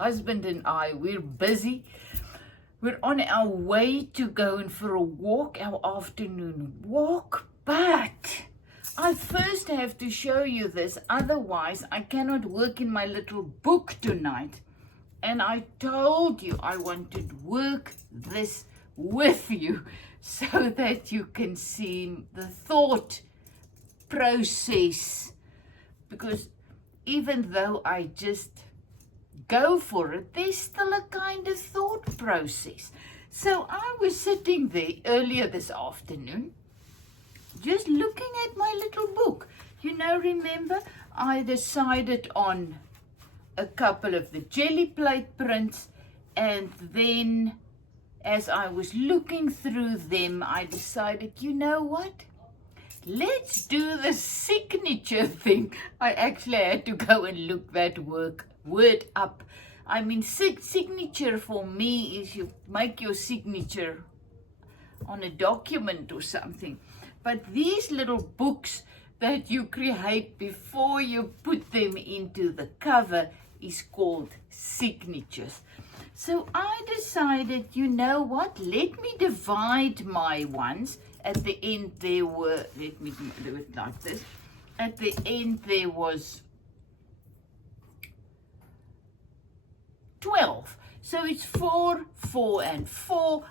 husband and I, we're busy. We're on our way to going for a walk, our afternoon walk, but I first have to show you this, otherwise I cannot work in my little book tonight. And I told you I wanted to work this with you so that you can see the thought process, because even though I just go for it, there's still a kind of thought process. So I was sitting there earlier this afternoon, just looking at my little book. You know, remember, I decided on a couple of the Gelli plate prints, and then as I was looking through them, I decided, you know what? Let's do the signature thing. I actually had to go and look that word up. I mean, signature for me is you make your signature on a document or something. But these little books that you create before you put them into the cover is called signatures. So I decided, you know what, let me divide my ones. At the end there were, let me do it like this. At the end there was 12. So it's 4, 4 and 4.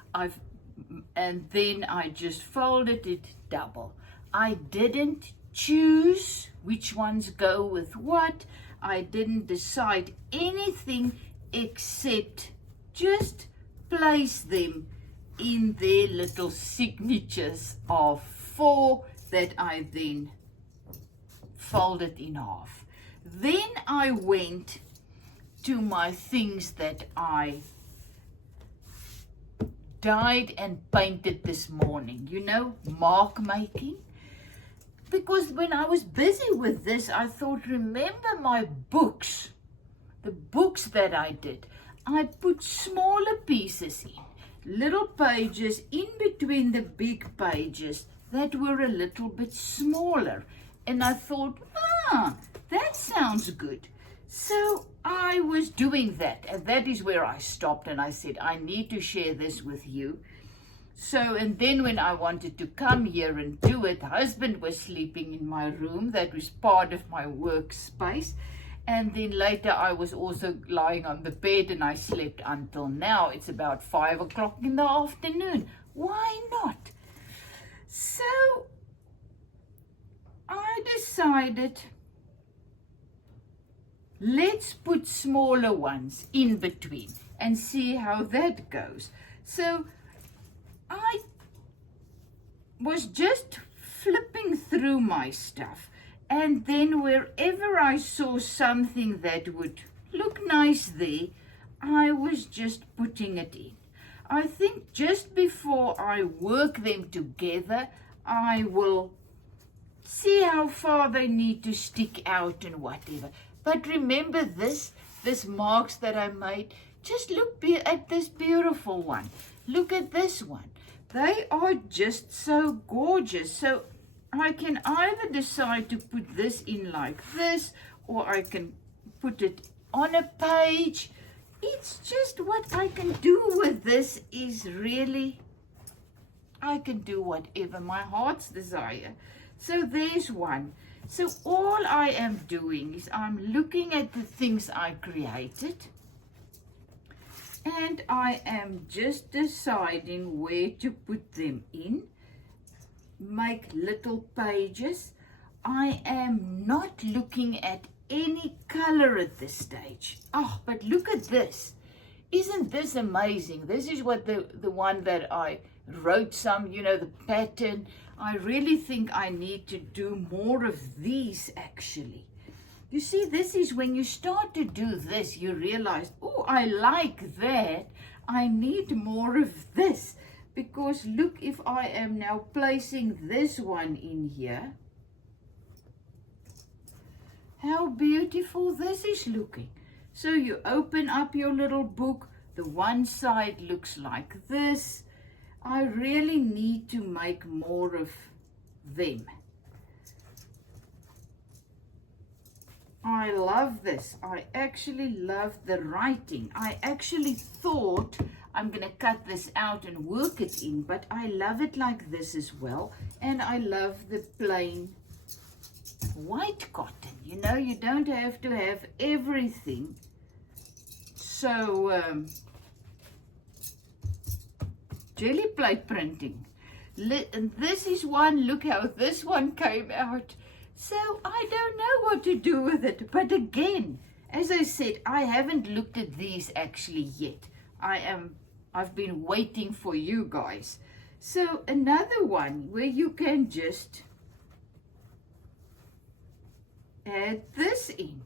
And then I just folded it double. I didn't choose which ones go with what. I didn't decide anything except just place them in their little signatures of 4 that I then folded in half. Then I went to my things that I dyed and painted this morning. You know, mark making. Because when I was busy with this, I thought, remember my books, the books that I did, I put smaller pieces in. Little pages in between the big pages that were a little bit smaller. And I thought, that sounds good. So I was doing that. And that is where I stopped and I said, I need to share this with you. So, and then when I wanted to come here and do it, husband was sleeping in my room. That was part of my workspace. And then later I was also lying on the bed and I slept until now. It's about 5 o'clock in the afternoon. Why not? So I decided, let's put smaller ones in between and see how that goes. So I was just flipping through my stuff. And then wherever I saw something that would look nice there, I was just putting it in. I think just before I work them together, I will see how far they need to stick out and whatever. But remember this marks that I made. Just look at this beautiful one. Look at this one. They are just so gorgeous. So I can either decide to put this in like this, or I can put it on a page. It's just what I can do with this is really, I can do whatever my heart's desire. So there's one. So all I am doing is I'm looking at the things I created, and I am just deciding where to put them in. Make little pages. I am not looking at any color at this stage. Oh, but look at this. Isn't this amazing? This is what the one that I wrote some, you know, the pattern. I really think I need to do more of these actually. You see, this is when you start to do this, you realize, oh, I like that. I need more of this. Because look, if I am now placing this one in here, how beautiful this is looking. So you open up your little book, the one side looks like this. I really need to make more of them. I love this. I actually love the writing. I actually thought I'm going to cut this out and work it in, but I love it like this as well. And I love the plain white cotton. You know, you don't have to have everything. So, jelly plate printing. This is one, look how this one came out. So I don't know what to do with it. But again, as I said, I haven't looked at these actually yet. I've been waiting for you guys. So another one where you can just add this in.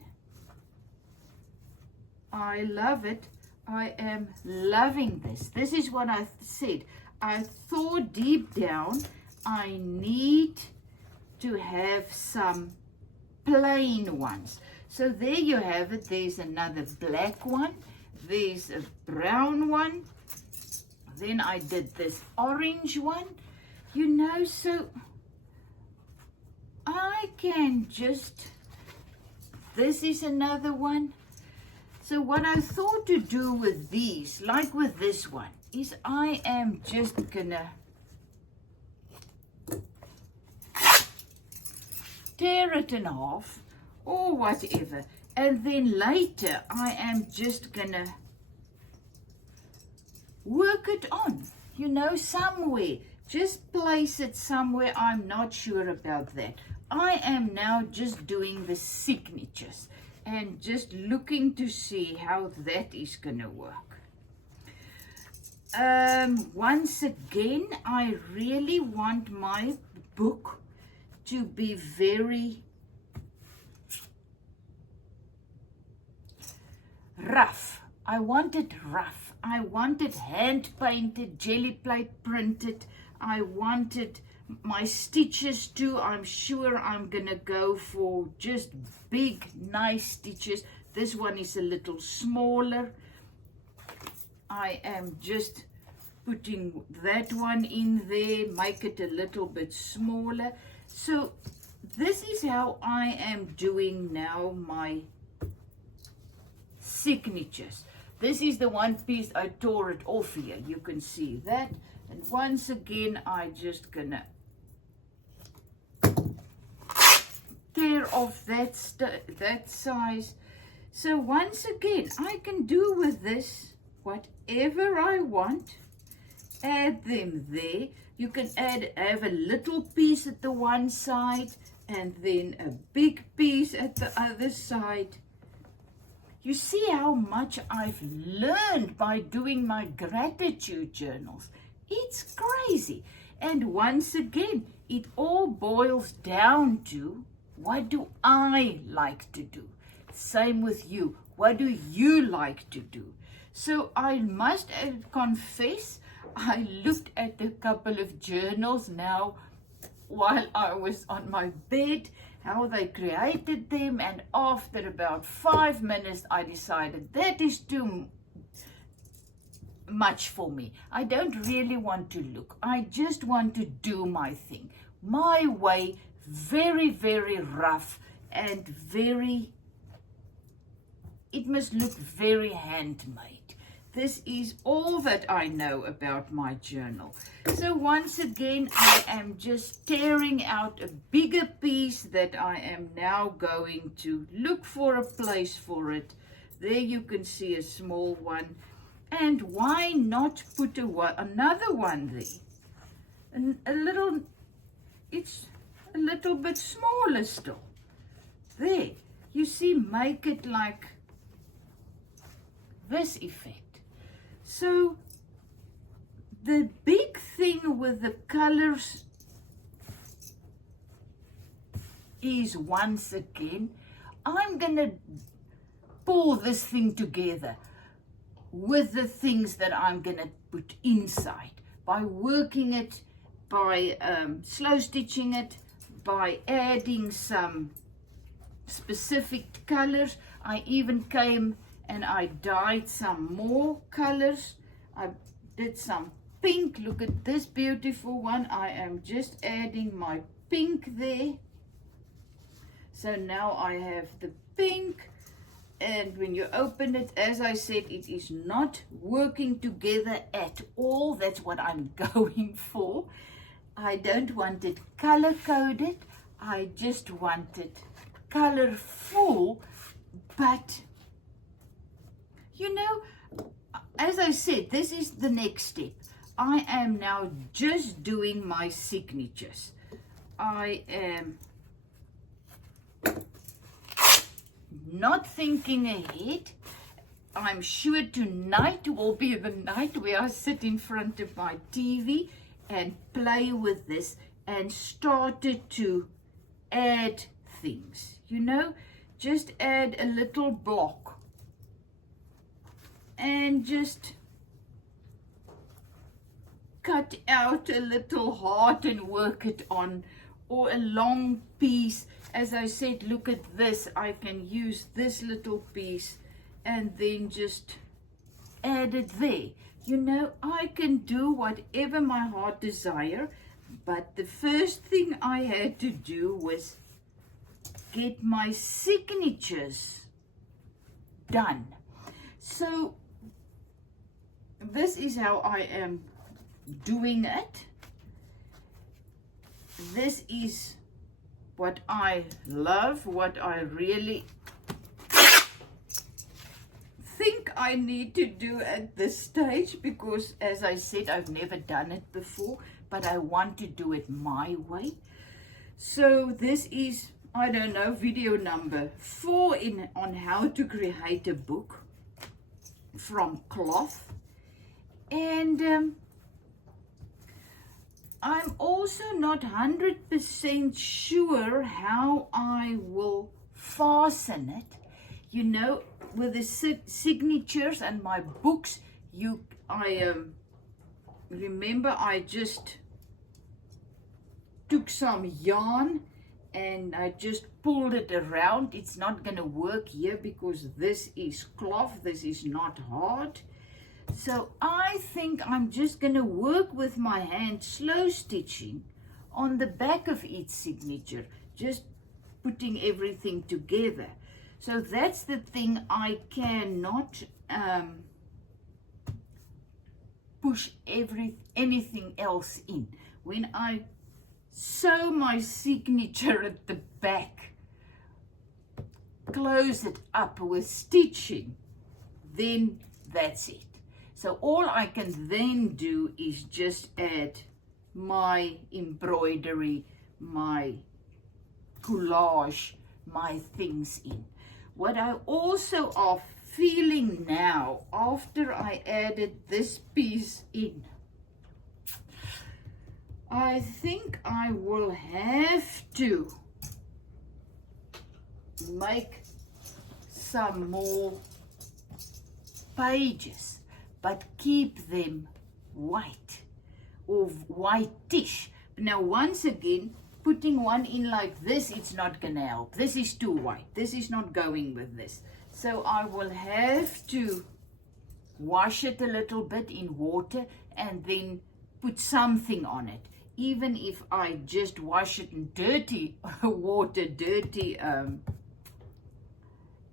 I love it. I am loving this. This is what I said. I thought deep down I need to have some plain ones. So there you have it. There's another black one. There's a brown one. Then I did this orange one. You know, so I can just, this is another one. So what I thought to do with these, like with this one, is I am just gonna tear it in half or whatever, and then later I am just gonna work it on, you know, somewhere. Just place it somewhere. I'm not sure about that. I am now just doing the signatures and just looking to see how that is gonna work. Once again, I really want my book to be very rough. I want it rough. I want it hand painted, jelly plate printed. I wanted my stitches too. I'm sure I'm gonna go for just big, nice stitches. This one is a little smaller. I am just putting that one in there, make it a little bit smaller. So this is how I am doing now my signatures. This is the one piece I tore it off here. You can see that. And once again, I just gonna tear off that size. So once again, I can do with this whatever I want. Add them there. You can have a little piece at the one side and then a big piece at the other side. You see how much I've learned by doing my gratitude journals. It's crazy. And once again, it all boils down to, what do I like to do? Same with you. What do you like to do? So I must confess, I looked at a couple of journals now while I was on my bed, how they created them, and after about 5 minutes I decided that is too much for me. I don't really want to look. I just want to do my thing, my way, very, very rough and very, it must look very handmade. This is all that I know about my journal. So once again, I am just tearing out a bigger piece that I am now going to look for a place for it. There you can see a small one. And why not put another one there? And it's a little bit smaller still. There, you see, make it like this effect. So the big thing with the colors is, once again, I'm gonna pull this thing together with the things that I'm gonna put inside by working it, by slow stitching it, by adding some specific colors. I even came and I dyed some more colors. I did some pink. Look at this beautiful one. I am just adding my pink there. So now I have the pink, and when you open it, as I said, it is not working together at all. That's what I'm going for. I don't want it color coded. I just want it colorful, but you know, as I said, this is the next step. I am now just doing my signatures. I am not thinking ahead. I'm sure tonight will be the night where I sit in front of my TV and play with this and started to add things. You know, just add a little block and just cut out a little heart and work it on, or a long piece. As I said, look at this. I can use this little piece and then just add it there. You know, I can do whatever my heart desire, but the first thing I had to do was get my signatures done. So this is how I am doing it. This is what I love, what I really think I need to do at this stage, because as I said, I've never done it before, but I want to do it my way. So this is, I don't know, video number 4 on how to create a book from cloth. And I'm also not 100% sure how I will fasten it. You know, with the signatures and my books, remember I just took some yarn and I just pulled it around. It's not going to work here because this is cloth, this is not hard. So I think I'm just going to work with my hand, slow stitching on the back of each signature, just putting everything together. So that's the thing, I cannot push anything else in. When I sew my signature at the back, close it up with stitching, then that's it. So all I can then do is just add my embroidery, my collage, my things in. What I also are feeling now, after I added this piece in, I think I will have to make some more pages, but keep them white or whitish. Now once again, putting one in like this, it's not gonna help. This is too white. This is not going with this. So I will have to wash it a little bit in water and then put something on it. Even if I just wash it in dirty water, dirty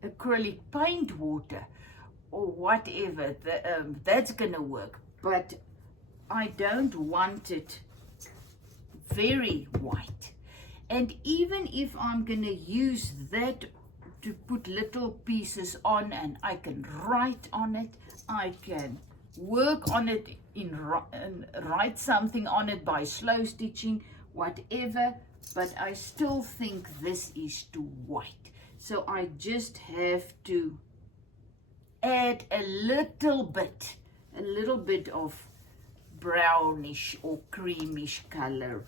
acrylic paint water or whatever, that's gonna work. But I don't want it very white. And even if I'm gonna use that to put little pieces on and I can write on it, I can work on it and write something on it by slow stitching, whatever, but I still think this is too white. So I just have to add a little bit of brownish or creamish color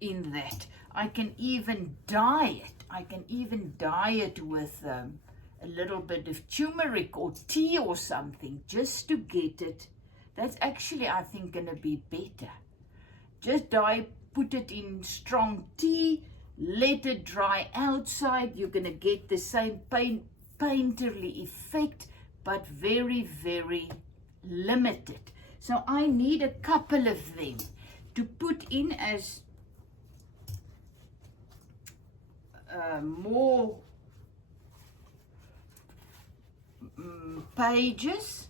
in that. I can even dye it. I can even dye it with a little bit of turmeric or tea or something, just to get it. That's actually, I think, gonna be better. Just dye, put it in strong tea, let it dry outside. You're gonna get the same painterly effect, but very, very limited. So I need a couple of them to put in as more pages,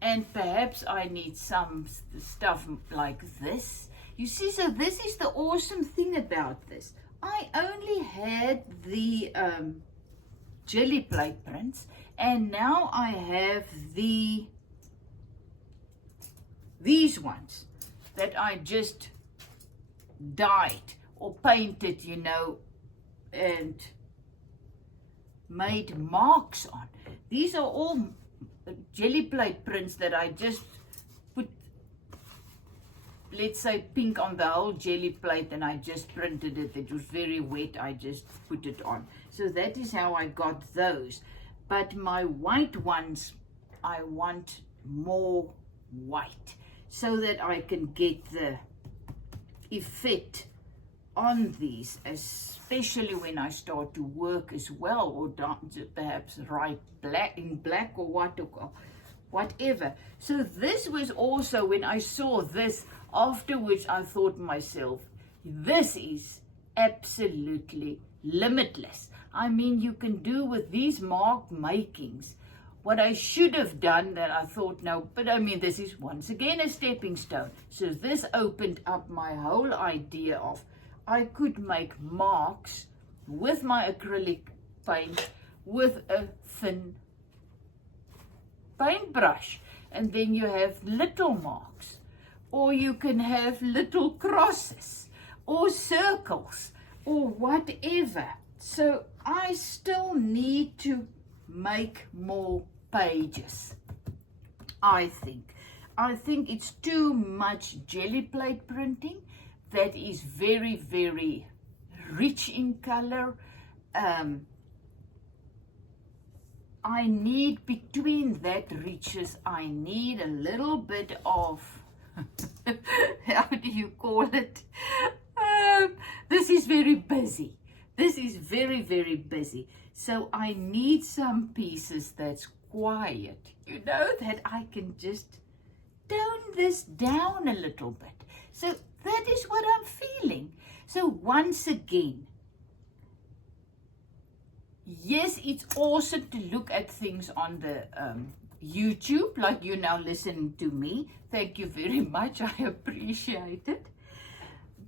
and perhaps I need some stuff like this. You see, so this is the awesome thing about this. I only had the Gelli plate prints, and now I have these ones that I just dyed or painted, you know, and made marks on. These are all Gelli plate prints that I just put, let's say, pink on the whole Gelli plate, and I just printed it. It was very wet. I just put it on. So that is how I got those. But my white ones, I want more white so that I can get the effect on these, especially when I start to work as well, or perhaps write in black or whatever. So this was also, when I saw this, afterwards I thought to myself, this is absolutely limitless. I mean, you can do with these mark makings what I should have done, that I thought, no, but I mean, this is once again a stepping stone. So this opened up my whole idea of, I could make marks with my acrylic paint with a thin paintbrush, and then you have little marks, or you can have little crosses or circles or whatever. So I still need to make more pages. I think it's too much Gelli plate printing that is very, very rich in color. I need, between that riches, I need a little bit of how do you call it? This is very busy. This is very, very busy. So I need some pieces that's quiet, you know, that I can just tone this down a little bit. So that is what I'm feeling. So once again, yes, it's awesome to look at things on the YouTube, like you now listening to me. Thank you very much. I appreciate it.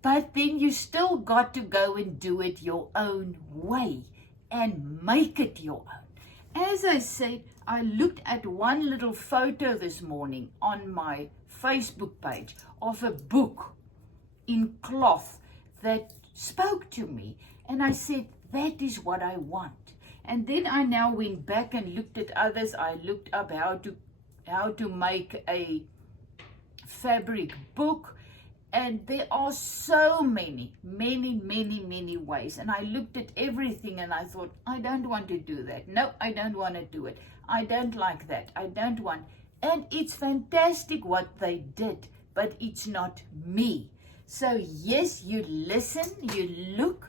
But then you still got to go and do it your own way and make it your own. As I said, I looked at one little photo this morning on my Facebook page of a book in cloth that spoke to me, and I said, that is what I want. And then I now went back and looked at others. I looked up how to make a fabric book, and there are so many ways. And I looked at everything and I thought, I don't want to do that. No, I don't want to do it. I don't like that. I don't want. And it's fantastic what they did, but it's not me. So yes, you listen, you look,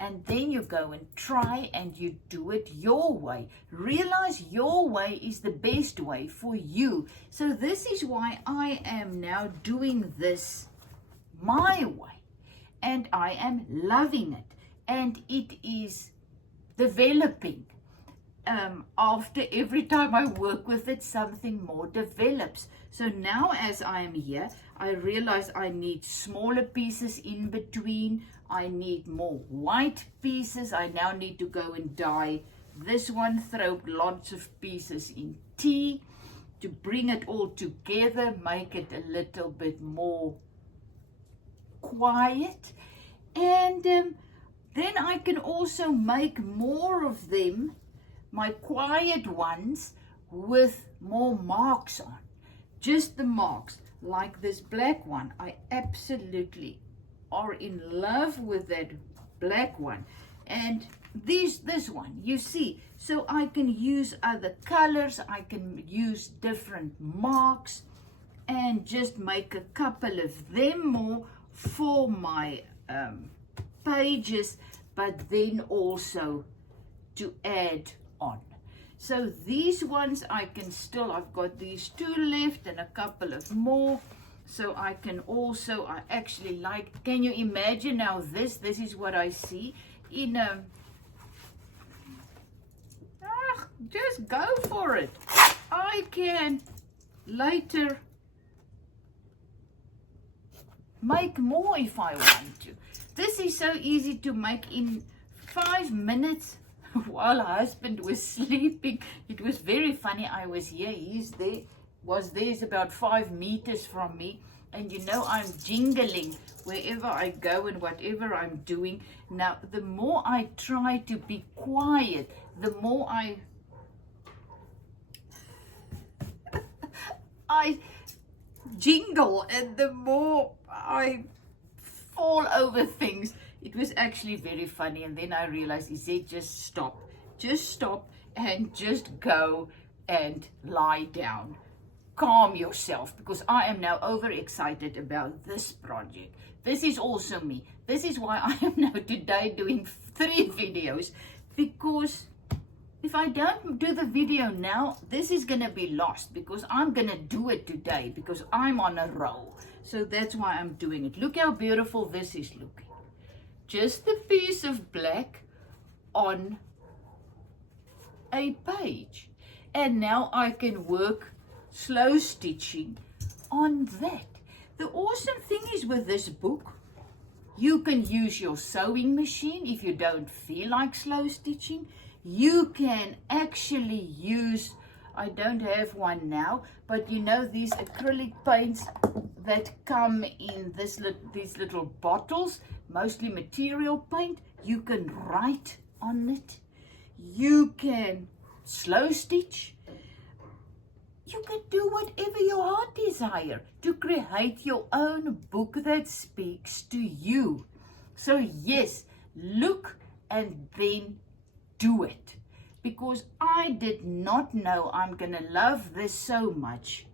and then you go and try and you do it your way. Realize your way is the best way for you. So this is why I am now doing this my way. And I am loving it. And it is developing. After every time I work with it, something more develops. So now as I am here, I realize I need smaller pieces in between. I need more white pieces. I now need to go and dye this one, throw lots of pieces in tea to bring it all together, make it a little bit more quiet. And then I can also make more of them, my quiet ones, with more marks on. Just the marks, like this black one. I absolutely are in love with that black one. And this one, you see, so I can use other colors, I can use different marks, and just make a couple of them more for my pages, but then also to add on. So these ones I can still, I've got these two left and a couple of more. So I can also, I actually like, can you imagine now this is what I see in a, just go for it. I can later make more if I want to. This is so easy to make in 5 minutes while husband was sleeping. It was very funny. I was here, he's there, there's about 5 meters from me. And you know, I'm jingling wherever I go and whatever I'm doing. Now, the more I try to be quiet, the more I jingle, and the more I fall over things. It was actually very funny. And then I realized, he said, just stop and just go and lie down. Calm yourself, because I am now overexcited about this project. This is also me. This is why I am now today doing 3 videos, because if I don't do the video now, this is going to be lost, because I'm going to do it today because I'm on a roll. So that's why I'm doing it. Look how beautiful this is looking. Just a piece of black on a page. And now I can work slow stitching on that. The awesome thing is with this book, you can use your sewing machine if you don't feel like slow stitching. You can actually use, I don't have one now, but you know these acrylic paints that come in these little bottles, mostly material paint. You can write on it. You can slow stitch. You can do whatever your heart desire to create your own book that speaks to you. So yes, look and then do it. Because I did not know I'm going to love this so much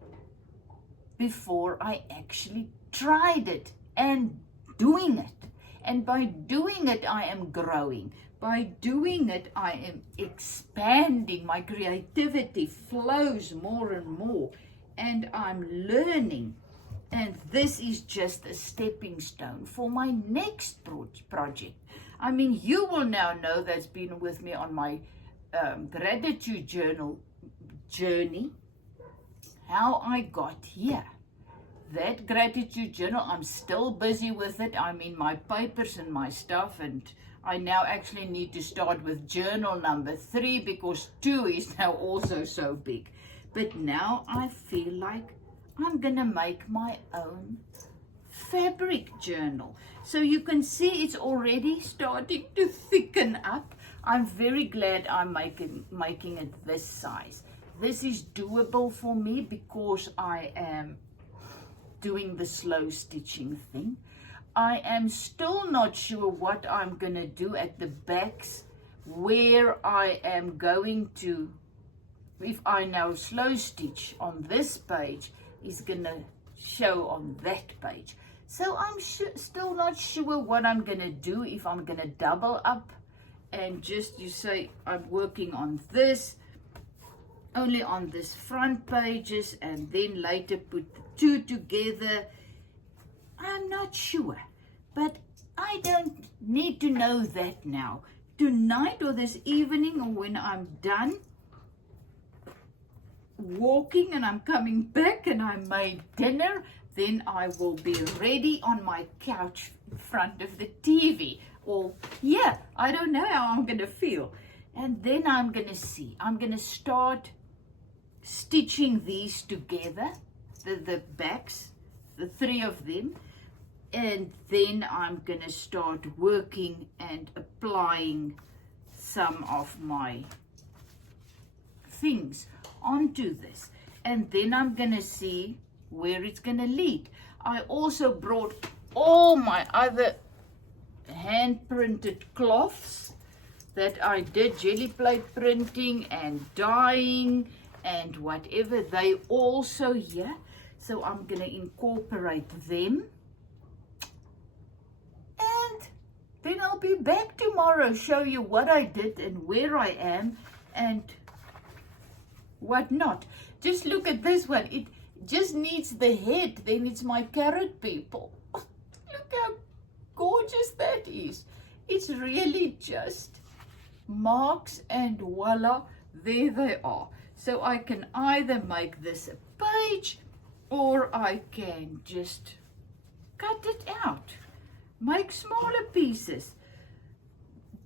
before I actually tried it and doing it. And by doing it, I am growing. By doing it, I am expanding. My creativity flows more and more, and I'm learning. And this is just a stepping stone for my next project. I mean, you will now know that's been with me on my gratitude journal journey, how I got here. That gratitude journal, I'm still busy with it. I'm in my papers and my stuff, and I now actually need to start with journal number 3 because 2 is now also so big. But now I feel like I'm gonna make my own fabric journal. So you can see it's already starting to thicken up. I'm very glad I'm making it this size. This is doable for me because I am doing the slow stitching thing. I am still not sure what I'm going to do at the backs, where I am going to, if I now slow stitch on this page, is going to show on that page. So I'm still not sure what I'm going to do, if I'm going to double up and just, you say, I'm working on this, only on this front pages, and then later put the 2 together. I'm not sure, but I don't need to know that now. Tonight or this evening, or when I'm done walking and I'm coming back and I made dinner, then I will be ready on my couch in front of the TV. Or, yeah, I don't know how I'm going to feel. And then I'm going to see. I'm going to start stitching these together, the backs, the 3 of them. And then I'm going to start working and applying some of my things onto this. And then I'm going to see where it's going to lead. I also brought all my other hand-printed cloths that I did jelly plate printing and dyeing and whatever. They also here. So I'm going to incorporate them. And then I'll be back tomorrow, show you what I did and where I am and what not. Just look at this one. just needs the head, then it's my carrot people. Look how gorgeous that is. It's really just marks and voila, there they are. So I can either make this a page or I can just cut it out, make smaller pieces,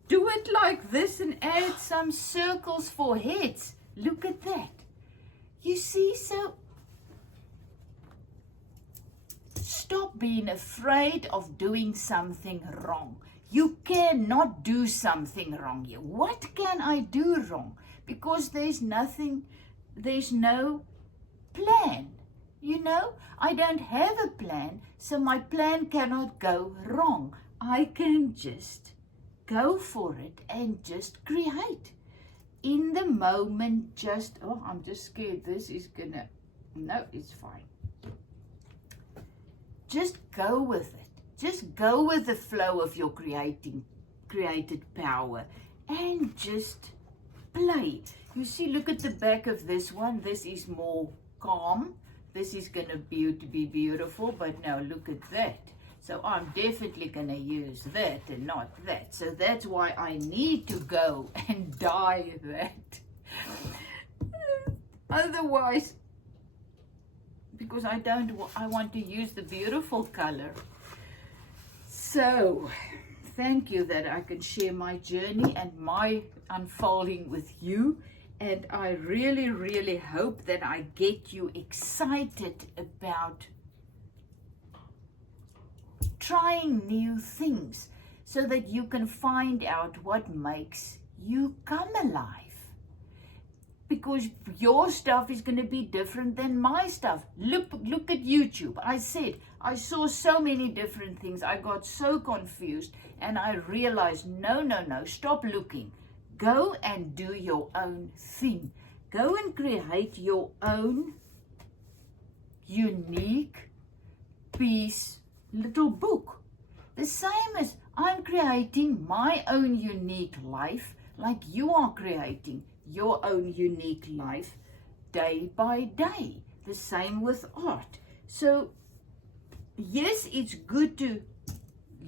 do it like this and add some circles for heads. Look at that. You see, so stop being afraid of doing something wrong. You cannot do something wrong here. What can I do wrong? Because there's no plan. You know, I don't have a plan, so my plan cannot go wrong. I can just go for it and just create. In the moment, just, oh, I'm just scared this is gonna, no, it's fine. Just go with it. Just go with the flow of your created power and just play. You see, look at the back of this one. This is more calm. This is going to be beautiful, but now look at that. So I'm definitely going to use that and not that. So that's why I need to go and dye that. Otherwise, because I want to use the beautiful color. So thank you that I can share my journey and my unfolding with you. And I really, really hope that I get you excited about trying new things so that you can find out what makes you come alive. Because your stuff is going to be different than my stuff. Look at YouTube. I saw so many different things. I got so confused and I realized, no, stop looking. Go and do your own thing. Go and create your own unique piece, little book. The same as I'm creating my own unique life, like you are creating your own unique life day by day. The same with art. So yes, it's good to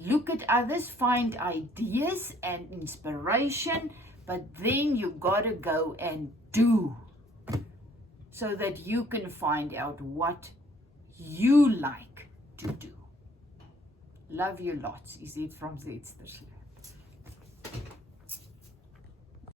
look at others, find ideas and inspiration, but then you gotta go and do so that you can find out what you like to do. Love you lots. Is it from Zetstation?